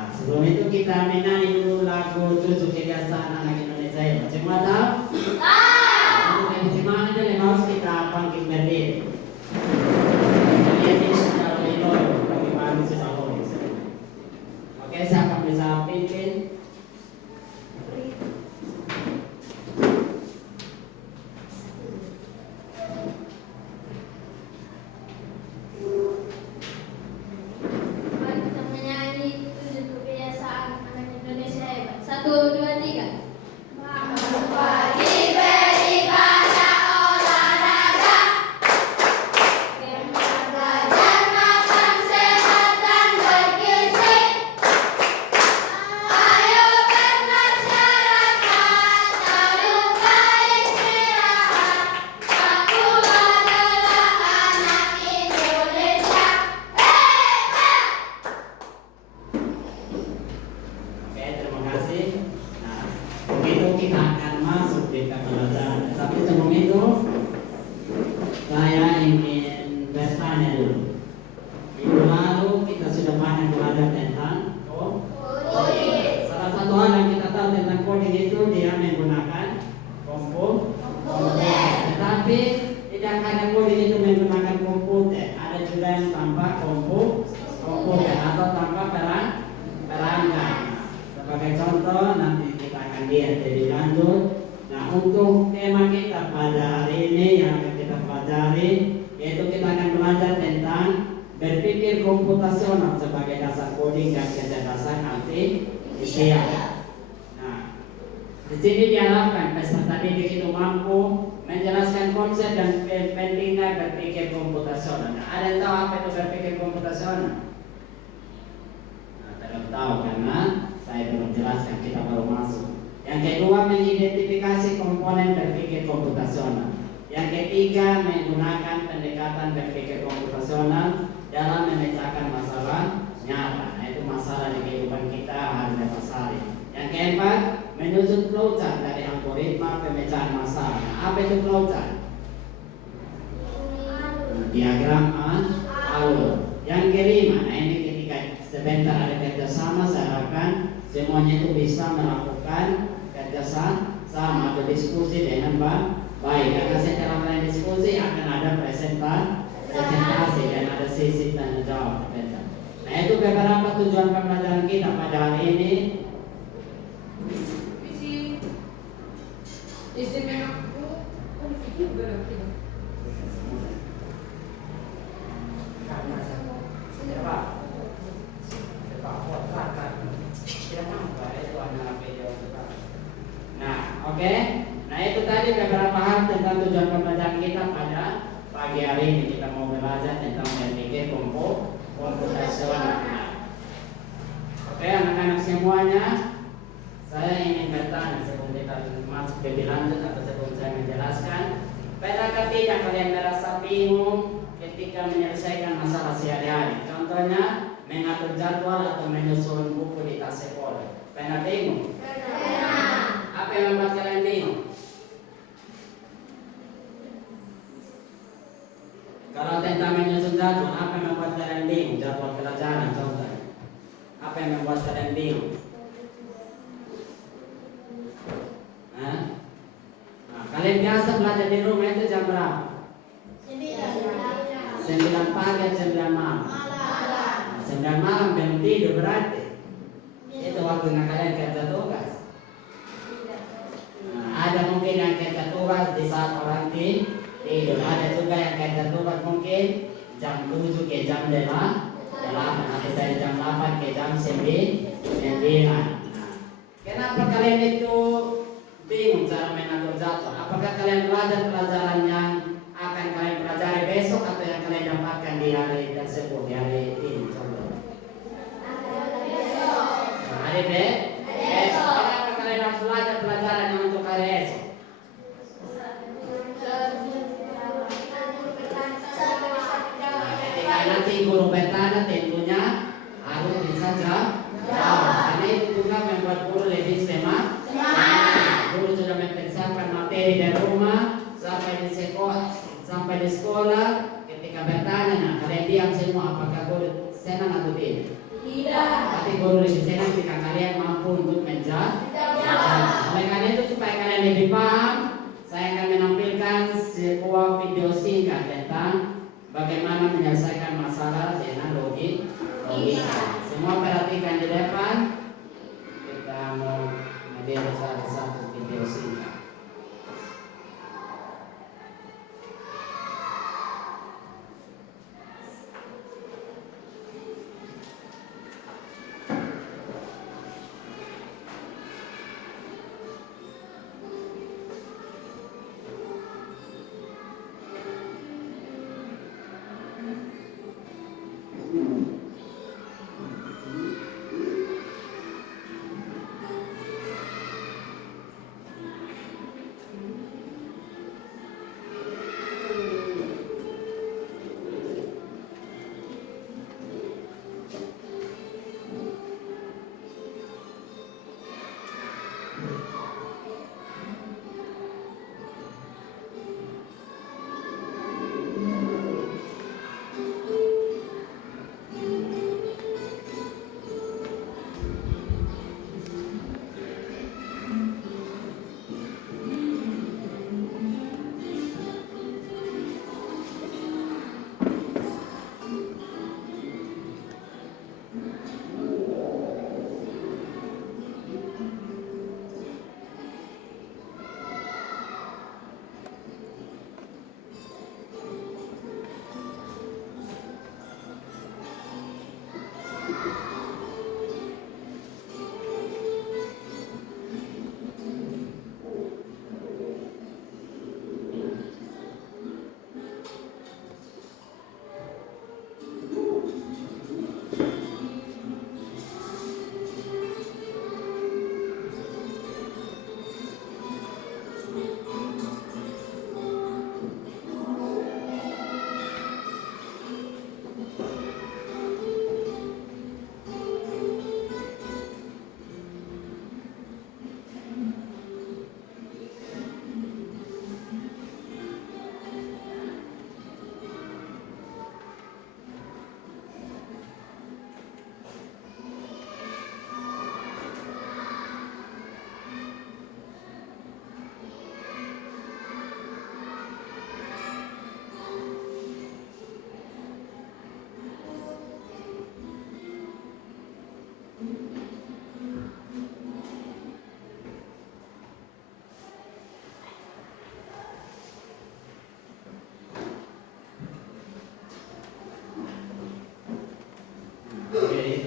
Nah, sebelum itu kita menyanyi dulu lagu 7 kebiasaan anak Indonesia hebat. Semua tahu? Untuk yang semangat dan yang harus kita bangkit berdiri. Kalian ini sudah lelor, bagaimana sudah lulus. Oke, siapa bisa pimpin? Diagram alur. Yang kelima, nah ini ketika sebentar ada kerjasama, saya harapkan semuanya itu bisa melakukan kerjasama atau diskusi dengan baik. Karena setelah kalian diskusi akan ada presentasi dan ada sesi tanya jawab. Nah itu beberapa tujuan pembelajaran kita pada hari ini. Oke, nah itu tadi beberapa hal tentang tujuan pembelajaran kita pada pagi hari ini. Kita mau belajar tentang berpikir komputasional. Oke, anak-anak semuanya, saya ingin bertanya sebelum kita masuk lebih lanjut atau sebelum saya menjelaskan. Pernahkah tidak kalian merasa bingung ketika menyelesaikan masalah sehari-hari? Contohnya mengatur jadwal atau menyusun buku di tas sekolah. Pernah bingung? Apa yang membuat kalian bingung? Kalau tentang menyusun jadwal, apa yang membuat kalian bingung? Jadwal pelajaran contohnya. Apa yang membuat kalian bingung? Nah, kalian biasa belajar di rumah itu jam berapa? 9 pagi atau 9 malam? 9 malam belum tidur berarti. Itu waktunya kalian kerja tugas. Ada mungkin yang kerja tugas di saat orang tidur. Ada juga yang kerja tugas mungkin jam 7 ke jam 8. Ada dari jam 8 ke jam 9. Kenapa kalian itu bingung cara mengatur jadwal? Apakah kalian belajar pelajaran yang akan kalian pelajari besok atau yang kalian dapatkan di hari tersebut, di hari ini contohnya? Hari besok. Kenapa kalian harus belajar pelajaran yang untuk hari esok? Ketika nanti guru bertanya tentunya harus bisa jawab. Karena itu juga membuat guru lebih semangat. Guru sudah mempersiapkan materi dari rumah sampai di sekolah. Ketika bertanya, nah kalian diam semua. Apakah guru senang atau tidak? Tidak. Tapi guru lebih senang ketika kalian mampu untuk menjawab. Oleh karena itu supaya kalian lebih paham, saya akan menampilkan sebuah video singkat tentang bagaimana menyelesaikan masalah dengan logika. Semua perhatikan di depan. Kita mau melihat satu video singkat.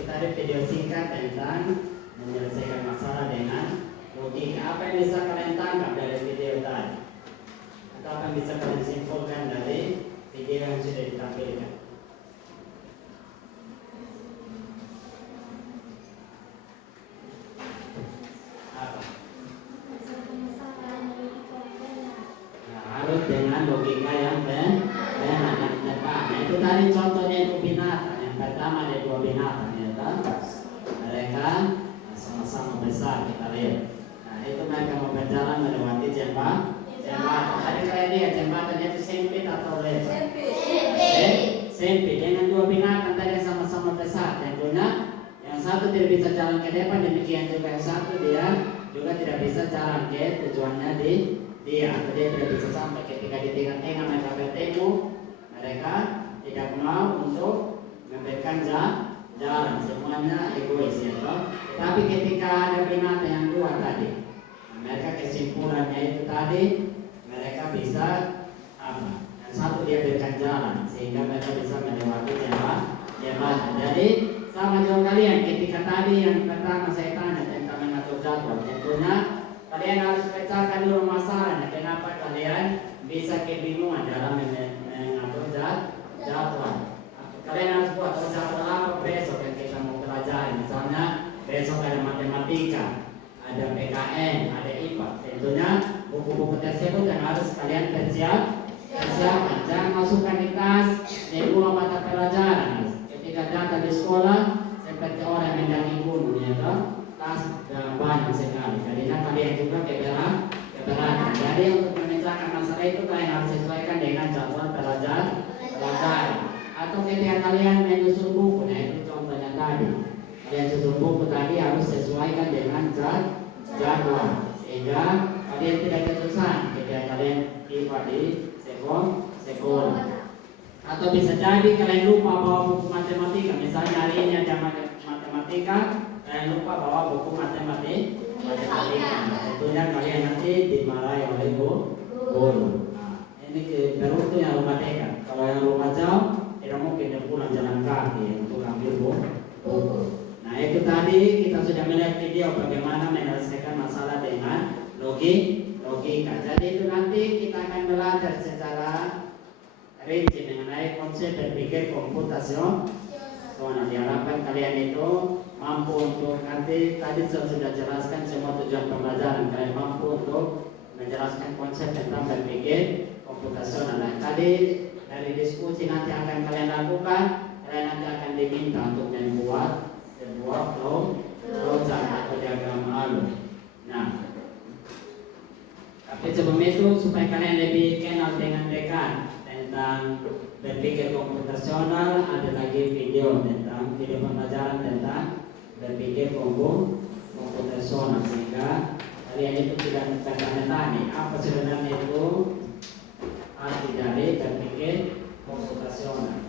Tadi video singkat tentang menyelesaikan masalah dengan logika. Apa yang bisa kalian tangkap dari video tadi? Atau apa yang bisa kalian simpulkan dari video yang sudah ditampilkan? Apa? Nah, harus dengan logika yang benar. Nah, itu tadi contohnya itu binatang. Yang pertama ada dua binatang. Mereka sama-sama besar, kita lihat. Nah, itu mereka mau berjalan melewati jembatan. Tadi kalian lihat jembatannya itu sempit atau lebar? Sempit. Dengan dua binatang tadi yang sama-sama besar. Tentunya yang satu tidak bisa jalan ke depan, demikian juga yang satu dia juga tidak bisa jalan ke tujuannya dia tidak bisa sampai. Ketika di tengah-tengah mereka bertemu, mereka tidak mau untuk memberikan jalan, semuanya egois ya toh. Tapi ketika ada binatang yang dua tadi, mereka kesimpulannya itu tadi mereka bisa apa? Yang satu dia berikan jalan sehingga mereka bisa melewati jembatan. Jadi sama juga kalian ketika tadi yang pertama saya tanya tentang mengatur jadwal, tentunya kalian harus pecahkan dulu masalahnya. Kenapa kalian bisa kebingungan dalam mengatur jadwal? Kalian harus buat jadwal apa besok yang kita mau pelajari. Misalnya besok ada matematika, ada PKN, ada IPA. Tentunya buku-buku tersebut yang harus kalian persiapkan. Jangan masukkan di tas semua mata pelajaran. Ketika datang di sekolah seperti orang yang mendatangi gunung. buku tadi harus sesuaikan dengan jadwal, sehingga kalian tidak kesusahan ketika kalian tiba di sekolah. Atau bisa jadi kalian lupa bawa buku matematika. Misalnya hari ini ada matematika, kalian lupa bawa buku matematika. Tentunya kalian nanti dimarahi oleh guru. Nah, ini beruntung yang rumah dekat. Kalau yang rumah jauh, tidak mungkin dia pulang jalan kaki untuk ambil buku. Nah, itu tadi kita sudah melihat video bagaimana menyelesaikan masalah dengan logika. Jadi itu nanti kita akan belajar secara rinci mengenai konsep berpikir komputasional. Diharapkan kalian itu mampu untuk nanti tadi saya sudah jelaskan semua tujuan pembelajaran, kalian mampu untuk menjelaskan konsep tentang berpikir komputasional. Nah, tadi dari diskusi nanti akan kalian lakukan, kalian nanti akan diminta untuk membuat sebuah flowchart atau diagram alur. Nah, tapi sebelum itu supaya kalian lebih kenal dengan dekat tentang berpikir komputasional, ada lagi video pembelajaran tentang berpikir komputasional, sehingga kalian itu tidak bertanya-tanya apa sebenarnya itu arti dari berpikir komputasional.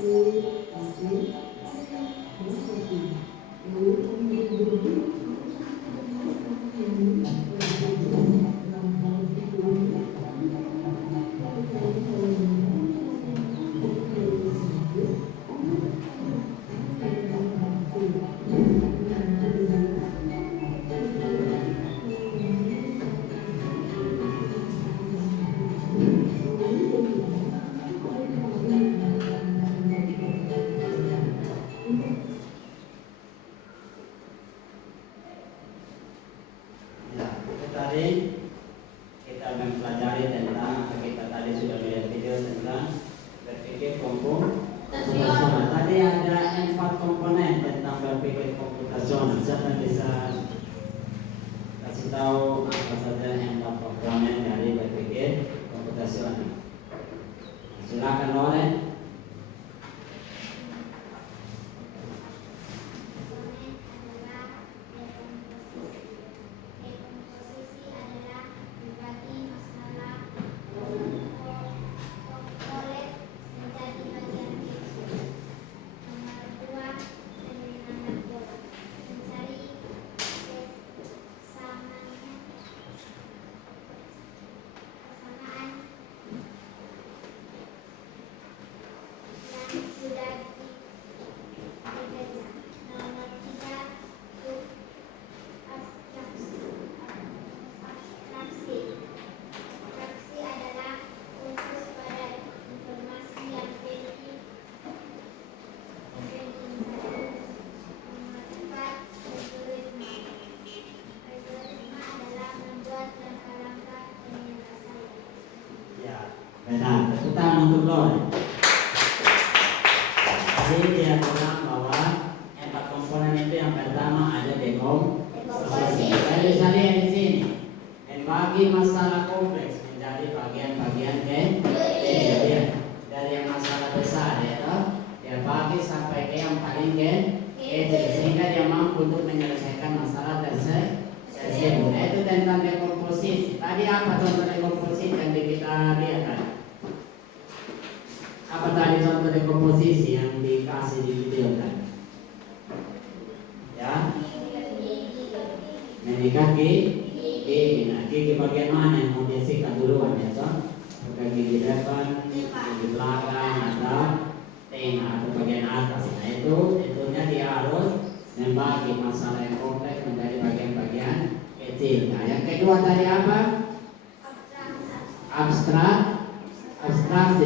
Ya, itu tadi kita mempelajari tentang apa kita tadi sudah lihat video tentang berpikir komputasional. Tadi ada 4 komponen tentang berpikir komputasional. Siapa bisa kasih tahu apa saja 4 komponen dari berpikir komputasional? Silakan Loren. Benar, tepuk tangan untuk Loren. Jadi dia bilang bahwa 4 komponen itu yang pertama ada dekomposisi. Saya bisa lihat di sini. Membagi masalah kompleks menjadi bagian-bagian kecil. Dari yang masalah besar ya toh, dia bagi sampai ke yang paling kecil sehingga dia mampu untuk menyelesaikan masalah tersebut. Itu tentang dekomposisi. Tadi apa contoh dekomposisi yang kita lihat tadi? Apa tadi contoh dekomposisi yang dikasih di video tadi? Ya, gigi. Nah, gigi bagian mana yang mau disikat duluan ya toh? Apakah gigi depan, gigi belakang, atau tengah atau bagian atas? Nah itunya dia harus membagi masalah yang kompleks menjadi bagian-bagian kecil. Nah, yang kedua tadi apa? Abstraksi.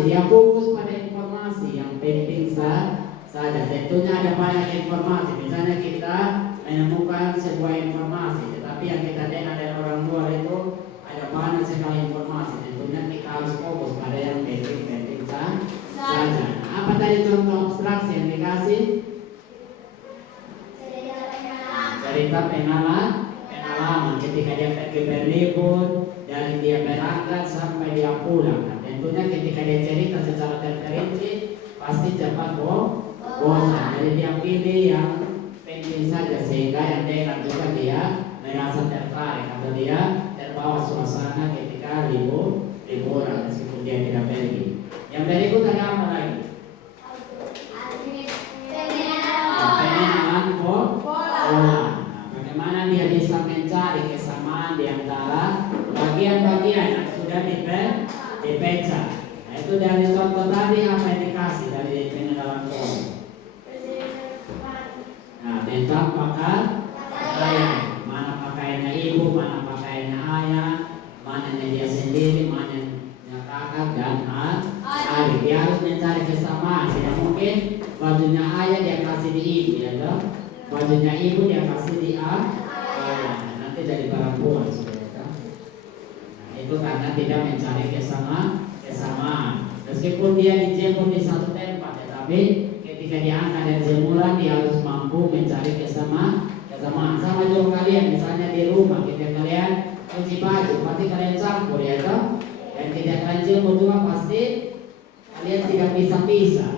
Dia fokus pada informasi yang penting saja. Tentunya ada banyak informasi. Misalnya kita menemukan sebuah informasi, tetapi yang kita dengar dari orang luar itu ada banyak sekali informasi. Tentunya kita harus fokus pada yang penting saja. Apa tadi contoh abstraksi yang dikasih? Cerita pengalaman ketika dia pergi berlibur, dari dia berangkat sampai dia pulang. Nah, tentunya ketika dia cerita secara terperinci pasti cepat bosan. Jadi dia pilih yang penting saja sehingga yang dengar juga dia merasa tertarik atau dia terbawa suasana ketika liburan meskipun dia tidak pergi. Yang berikut ada apa lagi? Pengenalan pola. Bagaimana dia bisa mencari kesamaan di antara bagian-bagian yang sudah dipecah. Nah, itu dari contoh tadi apa yang dikasih dari pengenalan pola. Nah, tentang pakaian, mana pakaiannya ibu, mana pakaiannya ayah, mana dia sendiri, mana kakak dan adik. Dia harus mencari kesamaan. Tidak mungkin bajunya ayah dia kasih di ibu, ya toh? Bajunya ibu dia kasih di ayah. Nanti jadi perempuan, saudara. Nah, itu karena tidak mencari kesamaan. Meskipun dia dijemur di satu tempat, tetapi ketika diangkat dari jemuran dia harus mampu mencari kesamaan. Sama juga kalian, misalnya di rumah ketika kalian cuci baju, pasti kalian campur ya toh? Dan ketika kalian jemur juga pasti kalian tidak bisa pisah.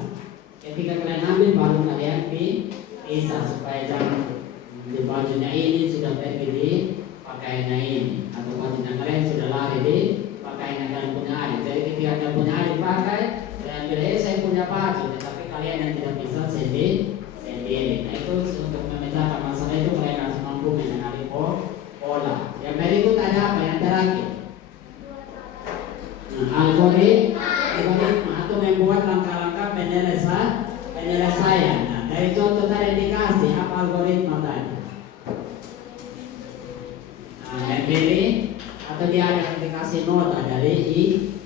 Ketika kalian ambil baru kalian pisah supaya jangan di bajunya ini sudah pergi di pakaiannya ini, atau bajunya kalian sudah lari di pakaiannya kalian punya adik. Jadi ketika kalian punya adik pakai, kalian bilang saya punya baju, tetapi kalian yang tidak bisa sendiri. Nah itu untuk memecahkan masalah itu kalian harus mampu mengenali pola. Yang berikut ada apa yang terakhir? Algoritma atau membuat langkah-langkah penyelesaian. Nah, dari contoh tadi dikasih apa algoritma tadi? Nah, memilih atau dia ada yang dikasih nota dari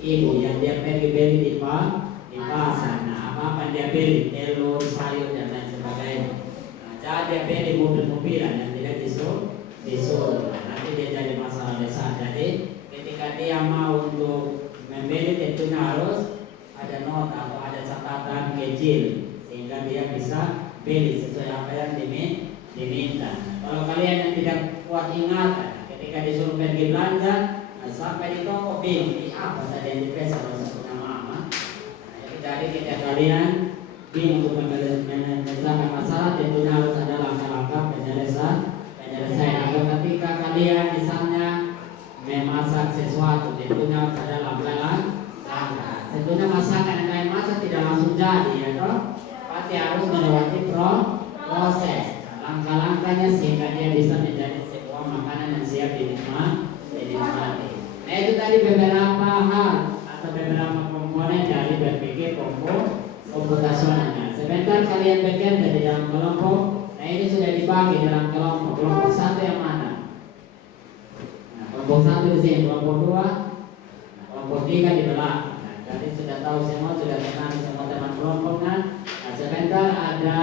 ibu yang dia beli di pasar. Nah, apa dia beli? Telur, sayur dan lain sebagainya. Nah, jangan dia beli mobil-mobilan yang tidak disuruh. Nah, nanti dia jadi masalah besar. Jadi ketika dia mau untuk membeli tentunya harus ada nota atau ada catatan kecil sehingga dia bisa beli sesuai apa yang diminta. Kalau kalian yang tidak kuat ingatan ketika disuruh pergi belanja, sampai di toko bingung apa tadi yang dipesan oleh punya mama. Jadi ketika kalian bingung untuk menyelesaikan masalah, tentunya harus ada langkah-langkah penyelesaian. Atau ketika kalian misalnya memasak sesuatu, tentunya ada langkah-langkah. Tentunya masakan yang kalian masak tidak langsung jadi, ya toh? Pasti harus melewati proses, langkah-langkahnya sehingga dia bisa menjadi sebuah makanan yang siap dinikmati. Nah itu tadi beberapa hal atau beberapa komponen dari berpikir komputasionalnya. Sebentar kalian bekerja di dalam kelompok. Nah ini sudah dibagi dalam kelompok. Kelompok satu yang mana? Nah, kelompok satu di sini, kelompok dua, kelompok tiga di belakang. Nah, jadi sudah tahu semua, sudah kenal semua teman kelompoknya. Nah sebentar ada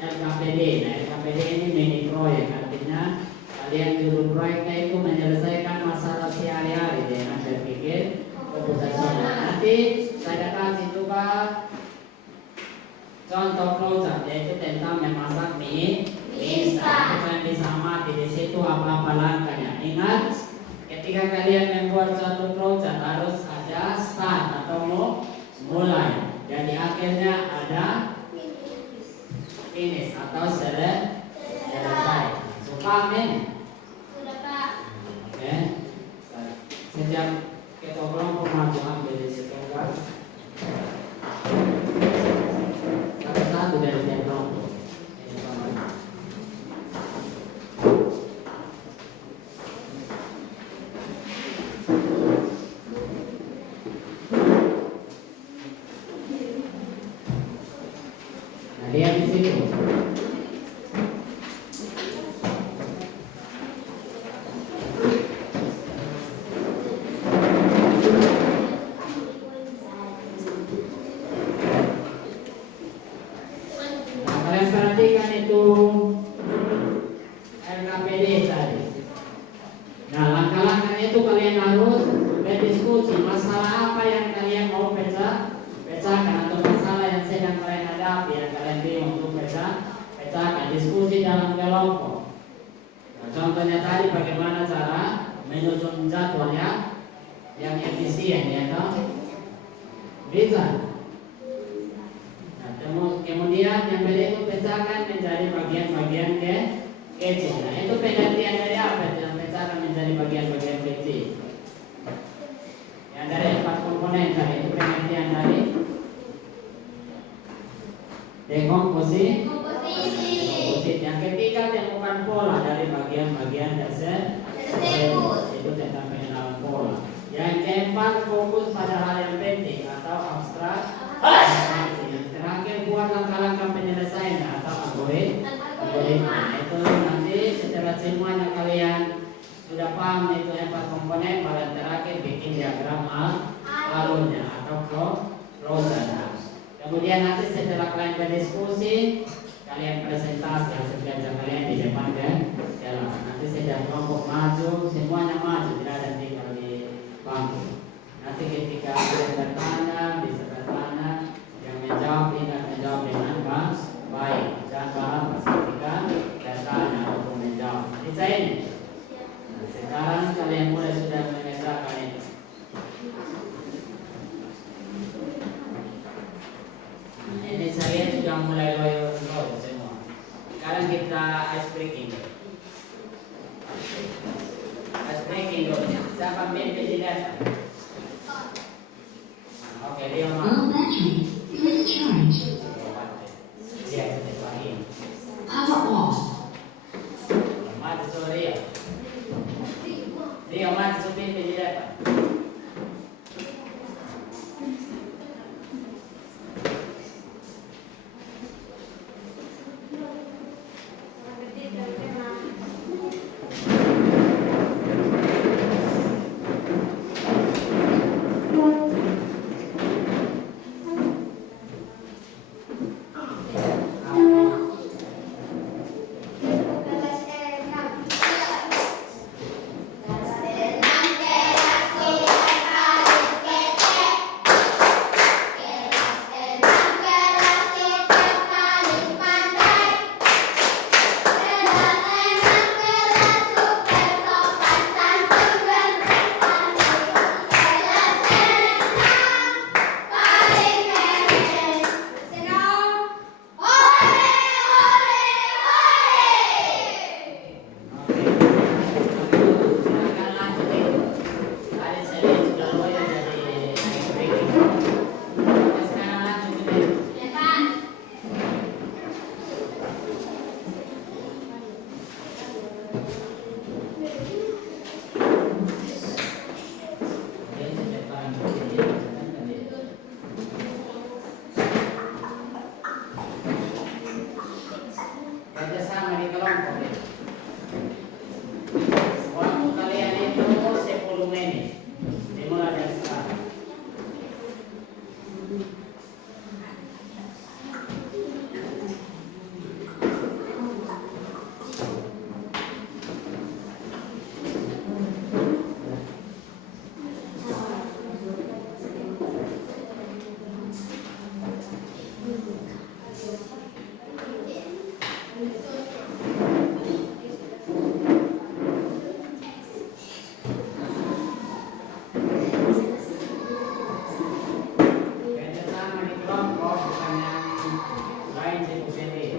LKPD. Nah LKPD ini mini proyek, artinya kalian juru proyeknya itu menyelesaikan masalah sehari-hari dengan berpikir komputasional. Nanti saya kasih tugas contoh flowchart yaitu tentang memasak mie instan. Kalian bisa amati di situ apa-apa langkahnya. Ingat, ketika kalian membuat suatu flowchart harus ada start atau mulai. Jadi akhirnya ada finish atau selesai. Suka amin? Sudah Pak. Oke. Sejak ketua kelompok maju ambil di situ kan. Satu dari tiap kelompok. Nah, lihat di situ. Perhatikan itu LKPD tadi. Nah langkah-langkahnya itu kalian harus berdiskusi masalah apa yang kalian mau pecahkan atau masalah yang sedang kalian hadapi yang kalian bingung untuk pecahkan. Diskusi dalam kelompok. Nah, contohnya tadi bagaimana cara menyusun jadwal yang efisien, ya toh? Bisa. Kemudian yang berikut pecahkan menjadi bagian-bagian kecil. Nah itu pengertian dari apa? Yang pecahkan menjadi bagian-bagian kecil. Yang dari 4 komponen tadi itu pengertian dari dekomposisi. Yang ketiga temukan pola dari bagian-bagian tersebut. Itu tentang pengenalan pola. Yang keempat fokus pada hal yang penting atau abstrak. Terakhir buat langkah-langkah penyelesaian atau algoritma. Itu nanti setelah semuanya kalian sudah paham itu 4 komponen, pada terakhir bikin diagram alurnya atau flowchart. Kemudian nanti setelah kalian berdiskusi, kalian presentasi hasil kerja kalian di depan kelas. Nanti setiap kelompok maju, semuanya maju, tidak ada tinggal di bangku. Nanti ketika kalian bertanya, bisa bertanya. Menjawab tidak menjawab dengan baik, jangan ketika bertanya ataupun menjawab. Bisa ini. Nah, sekarang kalian mulai sudah mengerjakan itu. Nah, ini saya sudah mulai loyo semua. Sekarang kita ice breaking. Ice breaking dulu. Siapa mimpi di dasar? Oke, dia mau. Recharge. kerjasama di kelompok ya. Waktu kalian itu 10 menit dimulai dari sekarang. Kerjasama di kelompok bukan yang lain sibuk sendiri.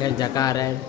Kerja karet.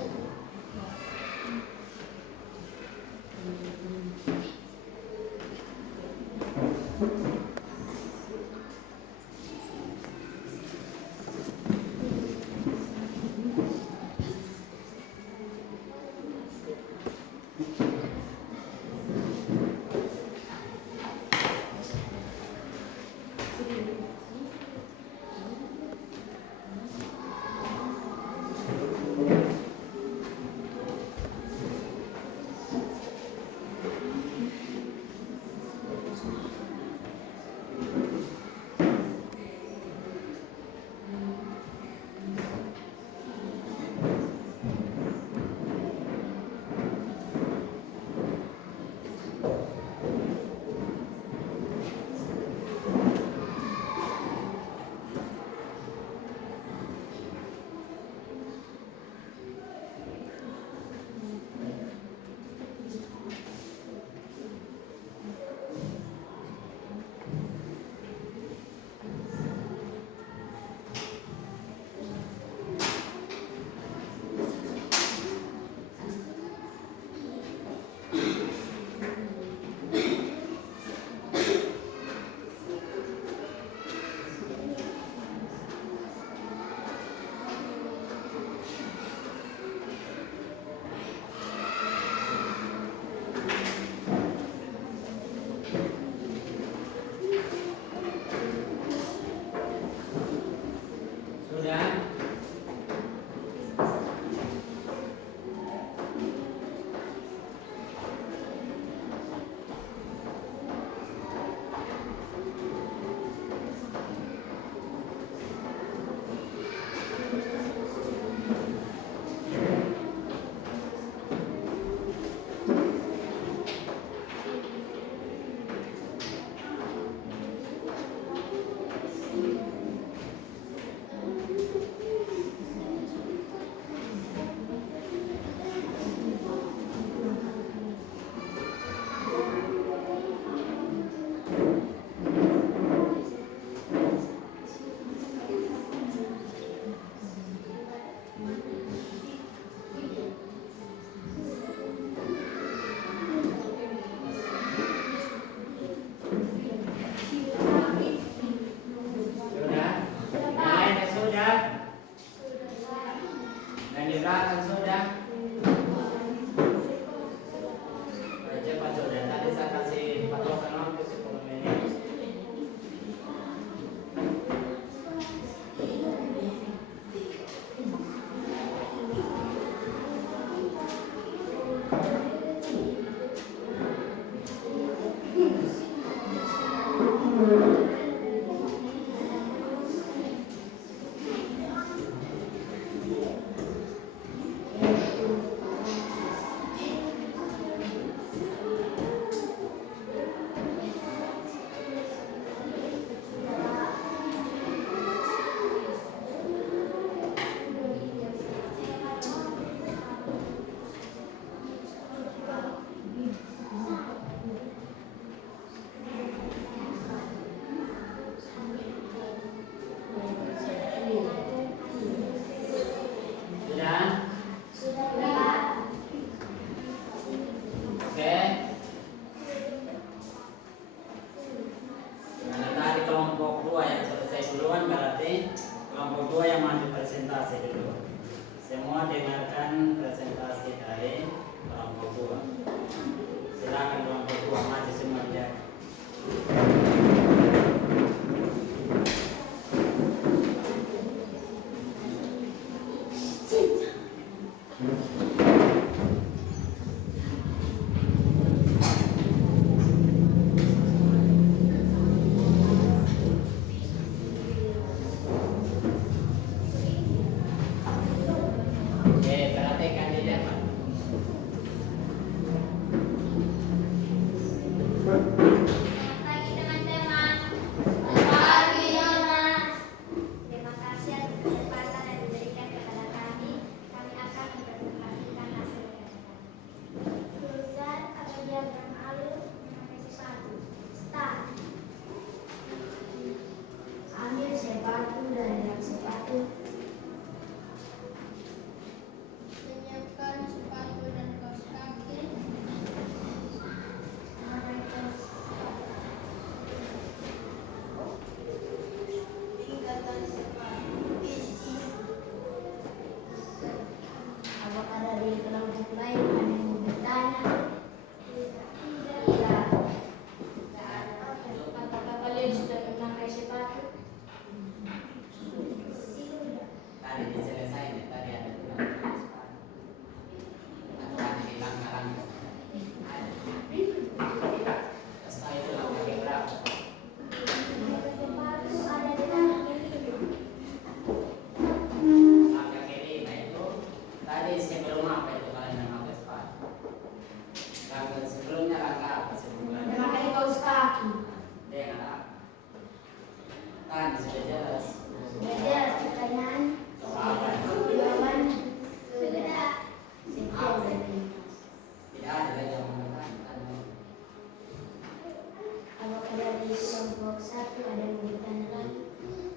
dari kelompok 1 ada yang mau bertanya lagi?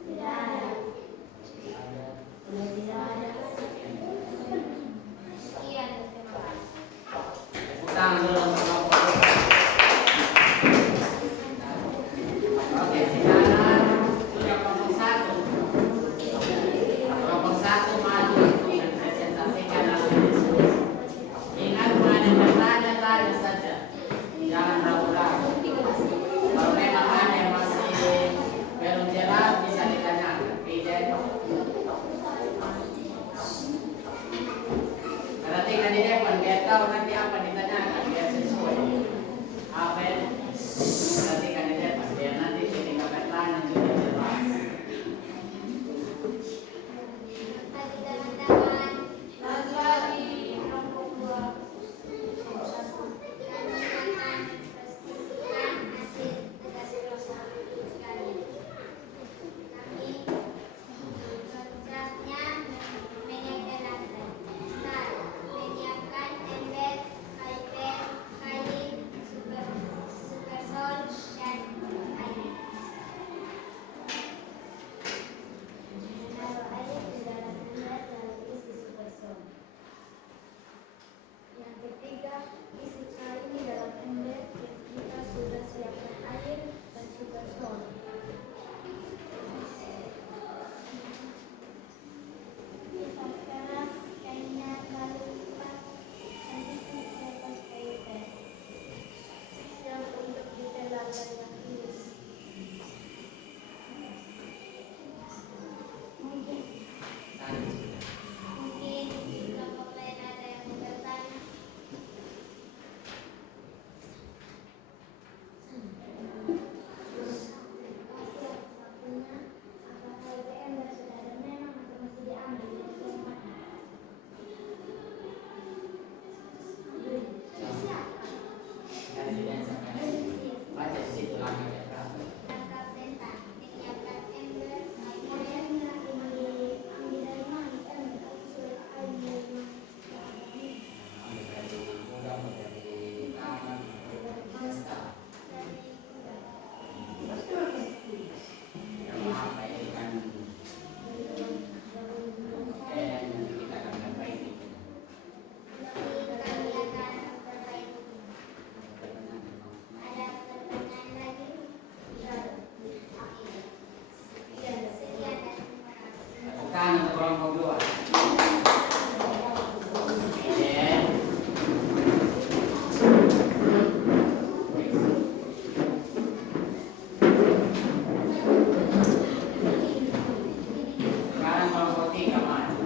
Tidak ada. Kalau tidak ada, sekian, terima kasih. Tepuk tangan dulu untuk kelompok 2. Oke, sekarang sudah kelompok 1. Kelompok 1 maju untuk mempresentasikan hasil diskusi. Ingat, hanya bertanya-tanya saja. Jangan ragu-ragu. Kalau memang ada yang masih belum jelas bisa ditanyakan. Tidak. Perhatikan di depan biar tahu nanti apa ditanyakan biar sesuai. Apa ya? Perhatikan di depan biar nanti ketika bertanya juga jelas. Pagi teman-teman. Selamat pagi. Kelompok 2. Kelompok 1. Kami akan pastikan hasil tugas kelompok sekalian. Kami tugasnya menyiapkan lantai. Start. Menyiapkan ember, pipet, kain, supersol, dan air. Menaruh air di dalam ember lalu isi supersol. Yang ketiga, isi kain di dalam ember. Kita sudah siapkan air dan supersol. Kita peras kainnya lalu lipat dan isi di atas pipet. Siap untuk ditelan dan yang tulis. Mungkin di kelompok lain ada yang mau bertanya. Siap sapunya. Apakah itu ember sudah ada memang atau masih diambil dari tempat? Siap. Baca di situ lagi ya, Kak. Tangkap bentar. Menyiapkan ember, air, diambil dari mana? Ember sudah air dari mana? Ambil dari mudah, ambil dari tangan, pesta. Ya maaf, ini kan nanti kita akan perbaiki. Kami akan perbaiki. Ada pertanyaan lagi? Sekian dan terima kasih. Tepuk tangan untuk kelompok 2. Iya. Sekarang kelompok 3 maju.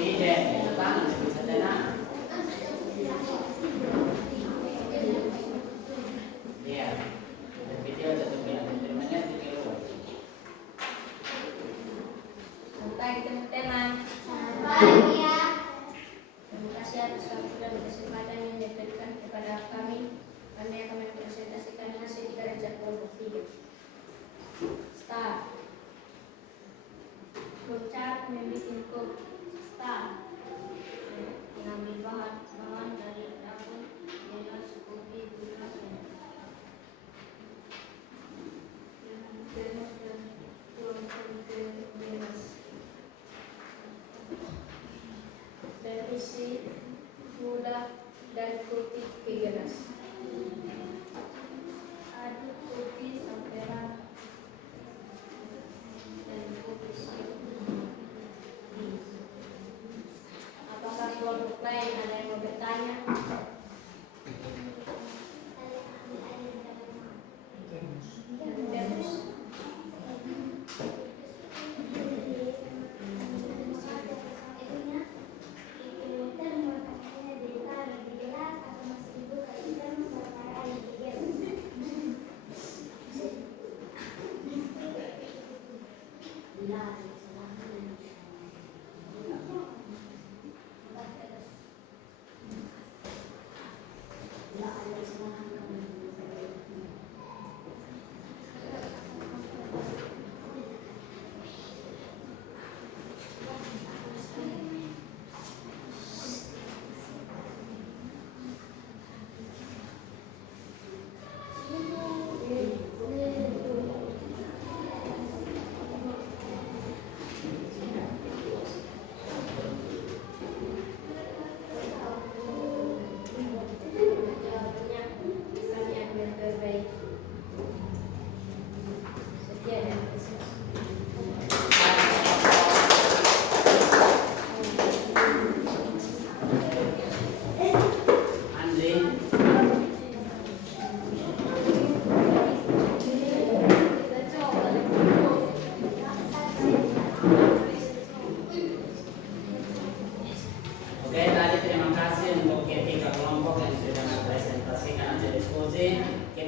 Tidak, itu tangan bisa tenang. Iya. Video tutup ya, menit dulu. Selamat pagi teman-teman. Selamat pagi ya. Terima kasih atas waktu dan kesempatan yang diberikan kepada kami. Kami akan mempresentasikan hasil kerja kelompok 3. Start. Cara membuat kopi. Start. Mengambil bahan dari dapur, gelas, kopi, gelas, berisi gula dan kopi ke gelas. Aduk kopi sampai rata dan kopi siap. Apakah kelompok lain ada yang mau bertanya? Terus. Itu termos akhirnya ditaruh di gelas atau masih dibuka di termos.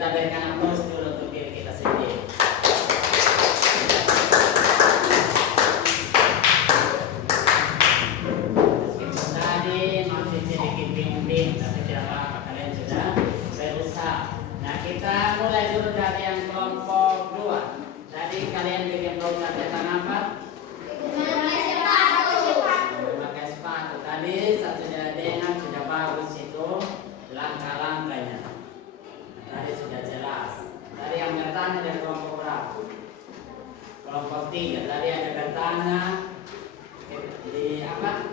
Kita berikan aplaus dulu untuk diri kita sendiri. Meskipun tadi masih sedikit bingung, tapi tidak apa-apa, kalian sudah berusaha. Nah, kita mulai dulu dari yang kelompok 2. Tadi kalian bikin program tentang apa? Memakai sepatu. Tadi sudah dengar, sudah bagus itu langkah-langkahnya. Tadi sudah jelas. Tadi yang bertanya dari kelompok berapa? Kelompok 3. Tadi ada bertanya di apa?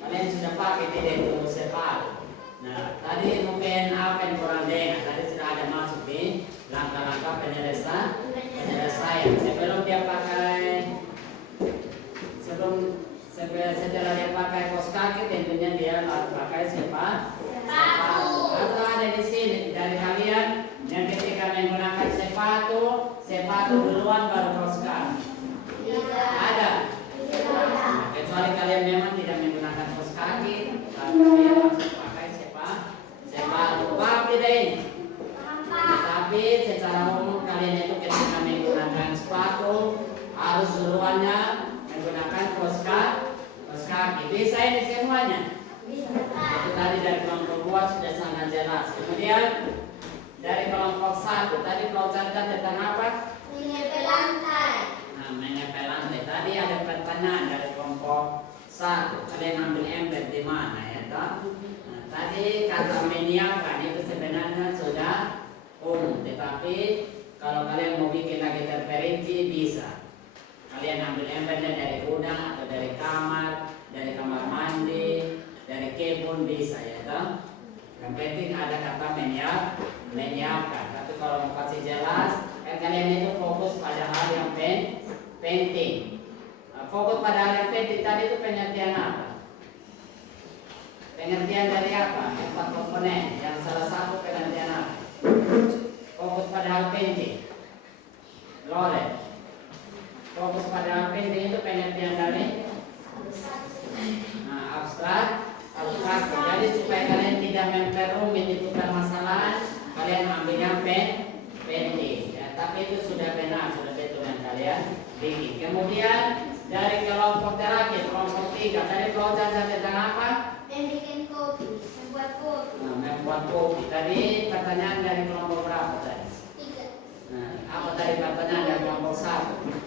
Kalian sudah pakai tidak itu sepatu. Nah, tadi mungkin apa yang kurang dengar? Tadi sudah ada masuk di langkah-langkah penyelesaian. Sebelum dia pakai, setelah dia pakai kaos kaki, tentunya dia harus pakai sepatu. Atau ada di sini dari kalian yang ketika menggunakan sepatu duluan baru kaos kaki? Ada. Nah, kecuali kalian memang tidak menggunakan kaos kaki, lalu kalian langsung pakai sepatu. Paham tidak ini? Tapi secara umum kalian itu ketika menggunakan sepatu harus duluannya menggunakan kaos kaki. Bisa ini semuanya? Itu tadi dari kelompok 2 sudah sangat jelas. Kemudian dari kelompok 1 tadi pelajaran tentang apa? Menyepel lantai. Nah, menyepel lantai. Tadi ada pertanyaan dari kelompok 1. Kalian ambil ember di mana ya toh? Nah, tadi kata menyiapkan itu sebenarnya sudah umum, tetapi kalau kalian mau bikin lagi terperinci bisa. Kalian ambil embernya dari gudang atau dari kamar mandi, dari kebun bisa ya toh. Yang penting ada kata menyiapkan. Tapi kalau mau kasih jelas, kan kalian itu fokus pada hal yang penting. Fokus pada hal yang penting tadi itu pengertian apa? Pengertian dari apa? 4 komponen. Yang salah satu pengertian apa? Fokus pada hal penting. Lore. Fokus pada hal penting itu pengertian dari abstrak. Jadi supaya kalian tidak memperumit itu permasalahan, kalian ambil yang penting. Ya, tapi itu sudah benar, sudah betul yang kalian bikin. Kemudian dari kelompok terakhir, kelompok 3, tadi pelajaran tentang apa? Bikin kopi, membuat kopi. Nah, membuat kopi. Tadi pertanyaan dari kelompok berapa tadi? 3. Nah, apa tadi pertanyaan dari kelompok 1?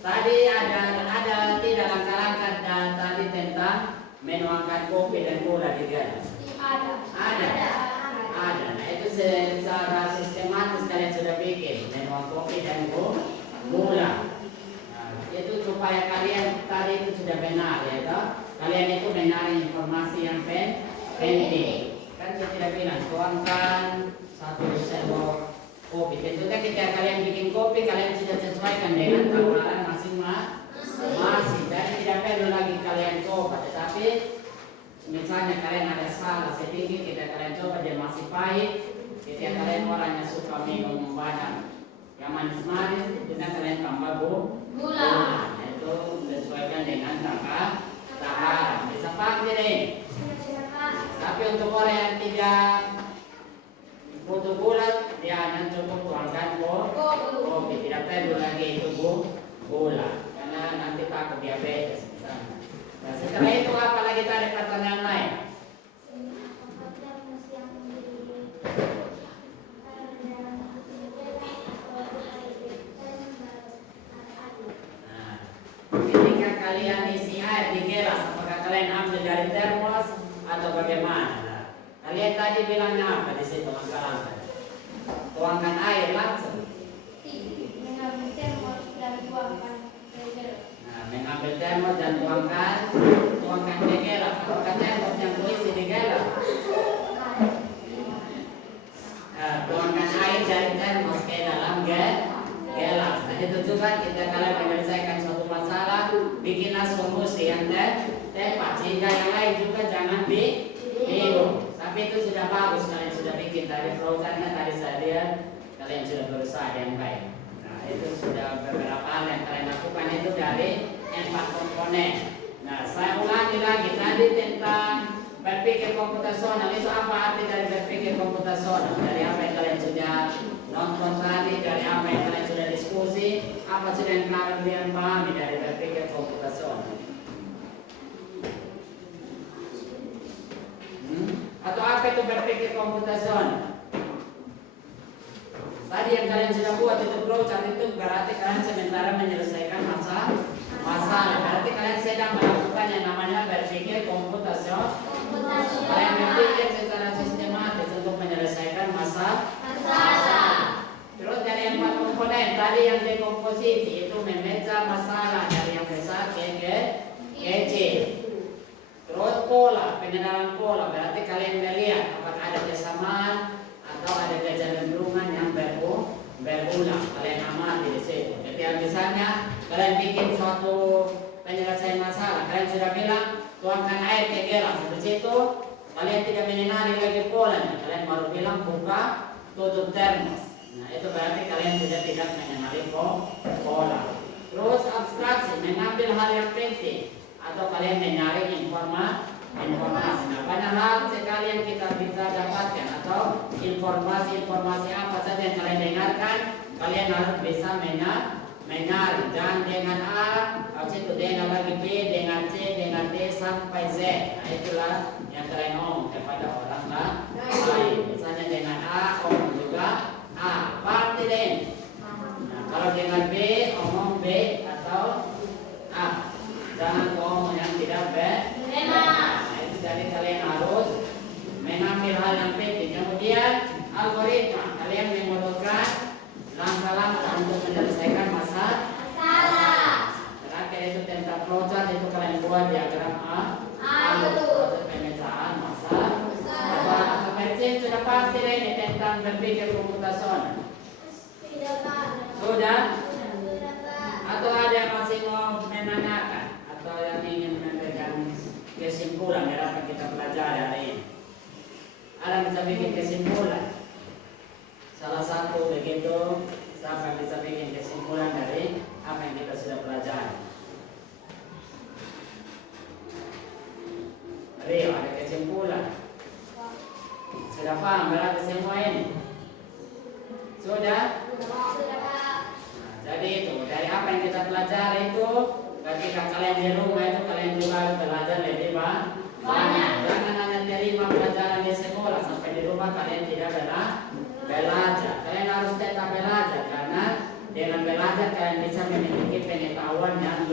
Tadi ada tidak langkah-langkah dan tadi tentang menuangkan kopi dan gula di gelas? Ada. Nah, itu secara sistematis kalian sudah bikin menuang kopi dan gula. Nah, itu supaya kalian tadi itu sudah benar ya toh. Kalian itu mencari informasi yang penting. Kan saya tidak bilang tuangkan 1 sendok kopi. Tentunya ketika kalian bikin kopi, kalian sudah sesuaikan dengan takaran masing-masing. Jadi tidak perlu lagi kalian coba. Tetapi misalnya kalian ada salah sedikit, ketika kalian coba dia masih pahit. Ketika kalian orangnya suka minum banyak yang manis-manis, tentunya kalian tambah gula. Itu sesuaikan dengan takaran. Bisa paham tidak ini? Tapi untuk orang yang tidak butuh gula, dia hanya cukup tuangkan kopi. Tidak perlu lagi itu gula, karena nanti takut diabetes misalnya. Nah, setelah itu apa lagi tadi pertanyaan lain? Nah, ketika kalian isi air di gelas, apakah kalian ambil dari termos atau bagaimana? Nah, kalian tadi bilangnya apa di situ langkah-langkah? Tuangkan air langsung. Mengambil termos dan tuangkan ke gelas. Nah, mengambil termos dan tuangkan ke gelas. Apakah termos yang berisi di gelas? Tuangkan air dari termos ke dalam gelas. Nah, itu juga kita kalian menyelesaikan suatu masalah, bikinlah solusi yang tepat sehingga yang lain juga jangan bingung. Tapi itu sudah bagus, kalian sudah bikin tadi flowchartnya tadi saya lihat kalian sudah berusaha dengan baik. Nah, itu sudah beberapa hal yang kalian lakukan itu dari 4 komponen. Nah, saya ulangi lagi tadi tentang berpikir komputasional. Itu apa arti dari berpikir komputasional? Dari apa yang kalian sudah nonton tadi, dari apa yang kalian sudah diskusi, apa sudah yang kalian pahami dari berpikir komputasional? Atau apa itu berpikir komputasional? Tadi yang kalian sudah buat itu flowchart itu berarti kalian sementara menyelesaikan masalah. Berarti kalian sedang melakukan yang namanya berpikir komputasional. Kalian berpikir secara sistematis untuk menyelesaikan masalah. Terus dari yang 4 komponen tadi yang dekomposisi itu memecah masalah dari yang besar ke kecil. Terus pola, pengenalan pola berarti kalian melihat apakah ada kesamaan atau ada kecenderungan yang berulang. Kalian amati di situ. Jadi misalnya kalian bikin suatu penyelesaian masalah, kalian sudah bilang tuangkan air ke gelas. Di situ kalian tidak mengenali lagi polanya. Kalian baru bilang buka tutup termos. Nah, itu berarti kalian sudah tidak mengenali pola. Terus abstraksi, mengambil hal yang penting atau kalian mencari informasi. Nah, banyak hal sekali yang kita bisa dapatkan atau informasi apa saja yang kalian dengarkan, kalian harus bisa mencari. Jangan dengan A, habis itu dengan lagi B, dengan C, dengan D sampai Z. Nah, itulah yang kalian ngomong kepada orang lain. Misalnya dengan A, omong juga A. Paham tidak? Nah, kalau dengan B, omong B atau A. Jangan ngomong yang tidak benar. Nah, itu jadi kalian harus mengambil hal yang penting. Kemudian algoritma, kalian memerlukan langkah-langkah untuk menyelesaikan masalah. Terakhir itu tentang flowchart itu kalian buat diagram proses pemecahan masalah. Apa kalian sudah paham tidak ini tentang berpikir komputasional? Sudah? Atau ada yang masih mau menanyakan atau yang ingin memberikan kesimpulan dari apa kita pelajari hari ini? Ada yang bisa bikin kesimpulan? Salah satu begitu, siapa yang bisa bikin kesimpulan dari apa yang kita sudah pelajari? Rio, ada kesimpulan? Sudah paham berarti semua ini? Sudah? Jadi itu, dari apa yang kita pelajari itu, ketika kalian di rumah itu kalian juga harus belajar lebih banyak. Jangan hanya terima pelajaran di sekolah, sampai di rumah kalian tidak belajar. Kalian harus tetap belajar, karena dengan belajar kalian bisa memiliki pengetahuan yang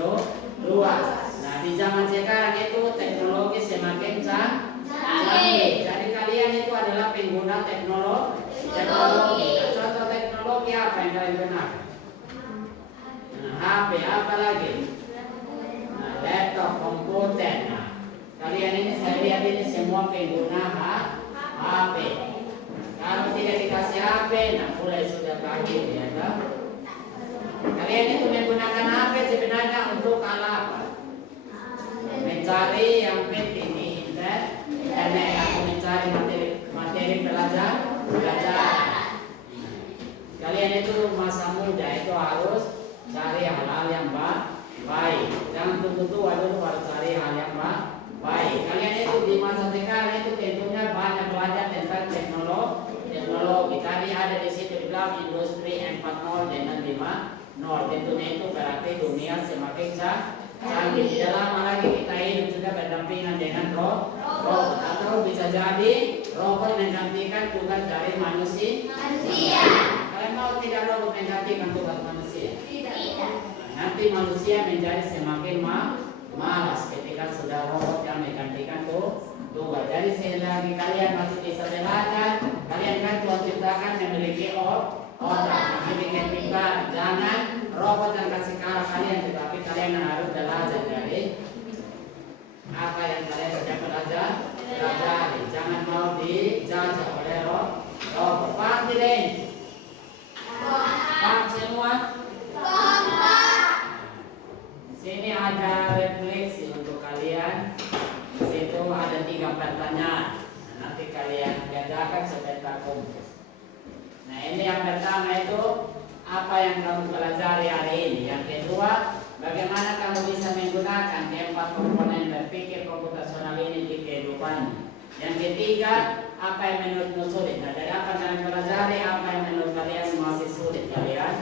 luas. Nah, di zaman sekarang itu teknologi semakin canggih. Jadi kalian itu adalah pengguna teknologi. Nah, contoh teknologi apa yang kalian gunakan? HP, apa lagi? Nah, laptop, komputer. Nah, kalian ini saya lihat ini semua pengguna HP. Kalau tidak dikasih HP, nah mulai sudah berakhir ya kan? Kalian itu menggunakan HP sebenarnya untuk apa? Mencari yang penting di internet atau mencari materi belajar. Kalian itu masa muda itu harus cari hal-hal yang baik. Jangan tunggu tua dulu baru cari hal yang baik. Kalian itu di masa sekarang itu tentunya banyak belajar tentang teknologi. Tadi ada di situ dibilang industri 4.0 dengan 5.0. Tentunya itu berarti dunia semakin canggih. Tidak lama lagi kita hidup sudah berdampingan dengan robot. Atau bisa jadi robot menggantikan tugas dari manusia. Kalian mau tidak robot menggantikan tugas manusia? Nanti manusia menjadi semakin malas ketika sudah robot yang menggantikan tugas. Jadi selagi kalian masih bisa belajar, kalian kan Tuhan ciptakan memiliki otak, memiliki pikiran. Jangan robot yang kasih kalah kalian, tetapi kalian harus belajar dari apa yang kalian sudah pelajari. Jangan mau dijajah oleh robot. Paham tidak? Paham semua? Sini ada refleksi untuk kalian. Di situ ada 3 pertanyaan. Nanti kalian kerjakan sebentar kumpul. Nah, ini yang pertama itu apa yang kamu pelajari hari ini. Yang kedua, bagaimana kamu bisa menggunakan keempat komponen berpikir komputasional ini di kehidupan. Yang ketiga, apa yang menurutmu sulit. Nah, dari apa kalian pelajari, apa yang menurut kalian masih sulit kalian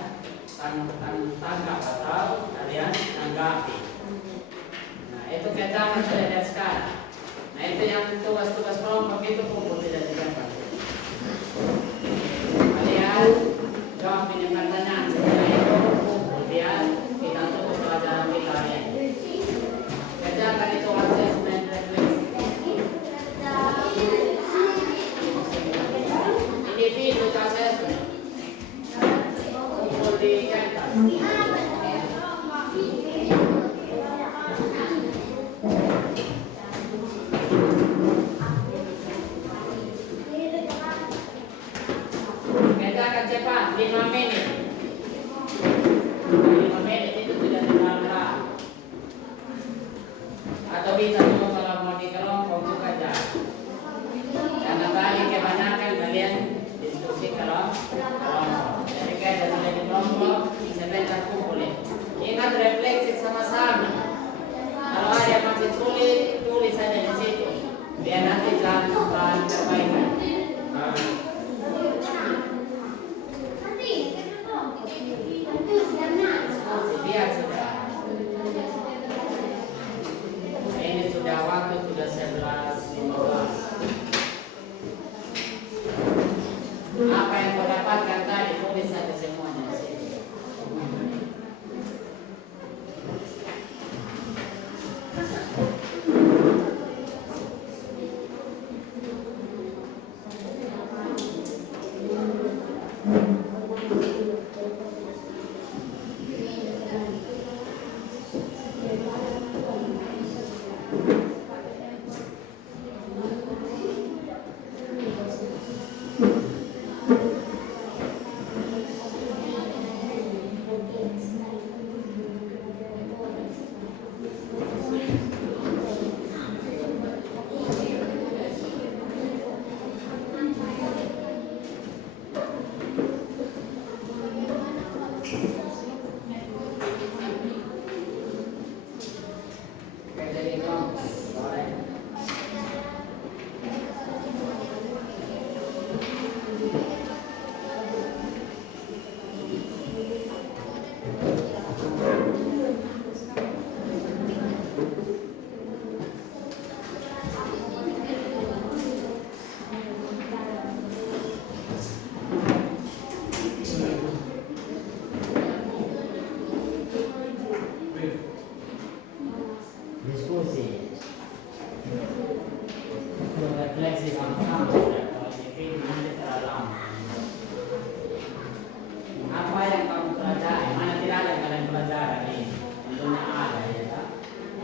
tangkap atau kalian tanggapi. Nah, itu kita sudah dari sekarang. Nah, itu yang tugas-tugas kelompok itu pun tidak didapat. Kalian jawab ini pertanyaan. Setelah itu kemudian kita tutup pelajaran kita hari ini. Kerjakan itu assessment refleksi. Individu assessment. Kumpul di kantor. Kerjakan cepat 5 menit. 5 menit itu sudah terlalu. Atau bisa juga kalau mau di kelompok juga aja. Karena tadi kebanyakan kalian diskusi kelompok. Jadi kayak sudah di kelompok, sebentar kumpulin. Ingat refleksi sama-sama. Kalau ada yang masih sulit, tulis saja di situ. Biar nanti jangan perbaikan. Biar sudah. Ini sudah waktu sudah 11.15. Apa yang kau dapatkan tadi tulis saja semuanya di sini. Diskusi. Refleksi sama-sama. Kalau ini nanti terlalu lama. Apa yang kamu pelajari? Mana tidak ada yang kalian pelajari? Tentunya ada, ya tak?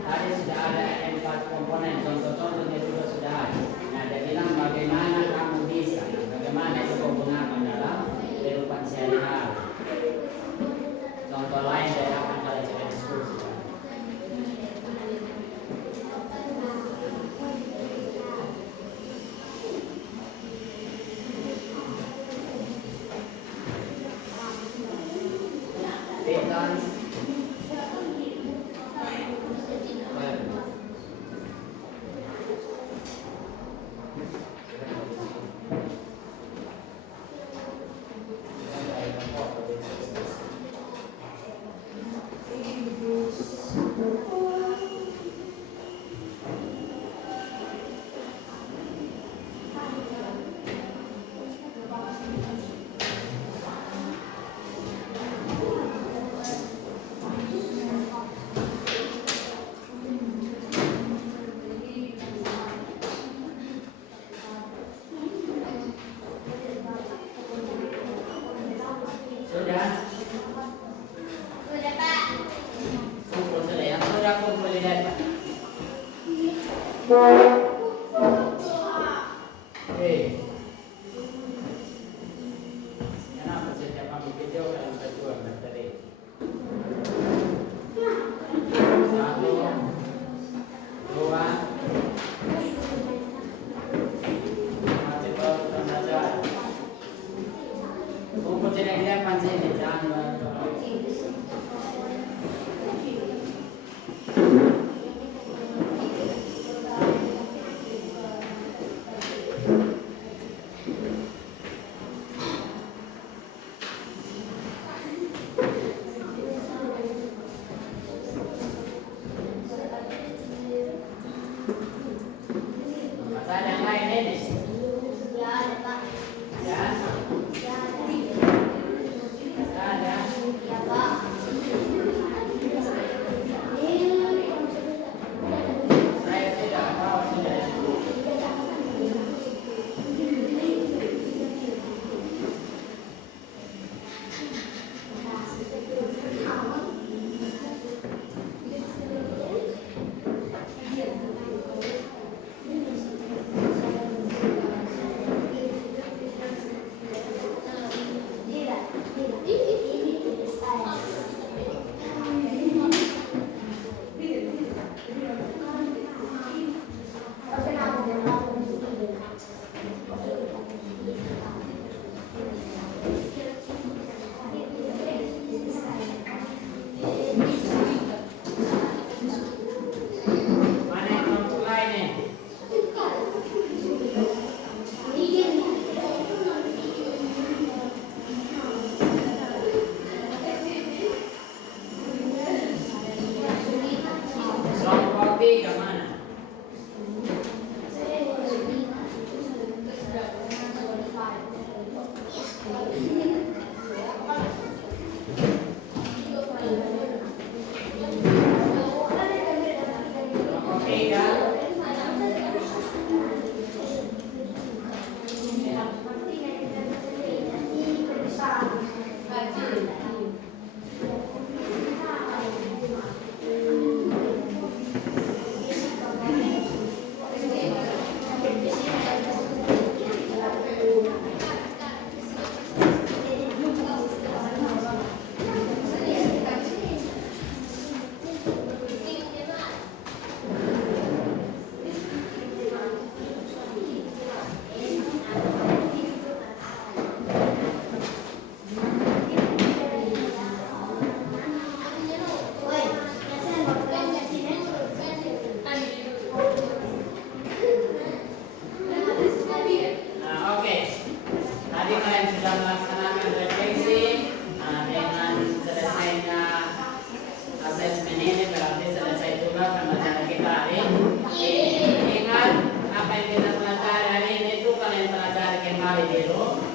Tadi sudah ada 4 komponen, contoh-contohnya juga sudah ada. Nah, dia bilang bagaimana kamu bisa, bagaimana itu kau gunakan dalam kehidupan sehari-hari. Contoh lain dari apa yang kalian sudah diskusi.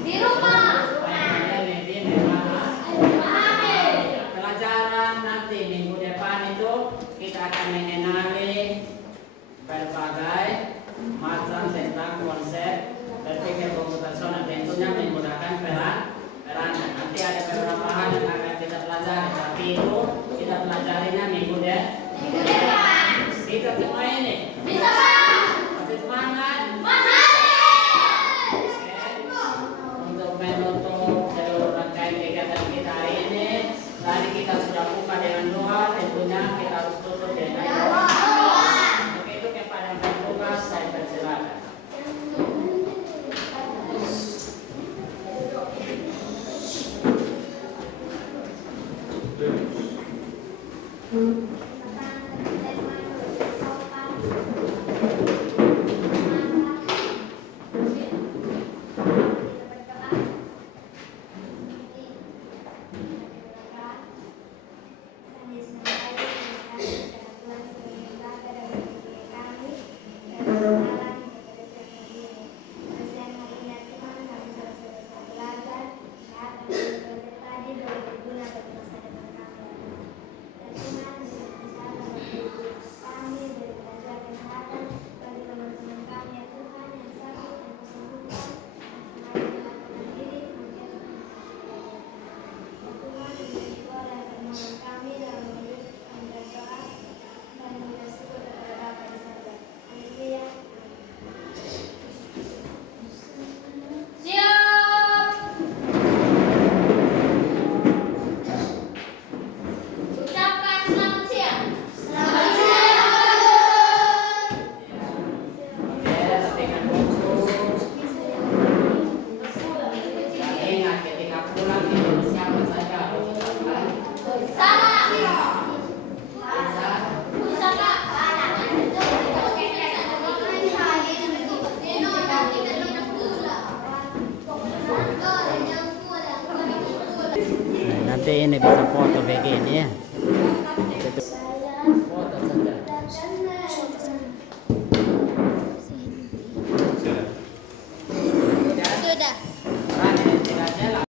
Di rumah. Pelajaran nanti minggu depan itu kita akan mengenali berbagai macam tentang konsep berpikir komputasional, tentunya menggunakan peranan. Nanti ada beberapa hal yang akan kita pelajari, tapi itu kita pelajarinya minggu depan. Kita semua ini Bisa, Pak. masih semangat. Masih. Untuk menutup seluruh rangkaian kegiatan kita hari ini, tadi kita sudah buka dengan doa, tentunya kita harus tutup dengan doa. Untuk itu kepada yang bertugas saya persilakan. Nanti ini bisa foto begini ya. Foto saja.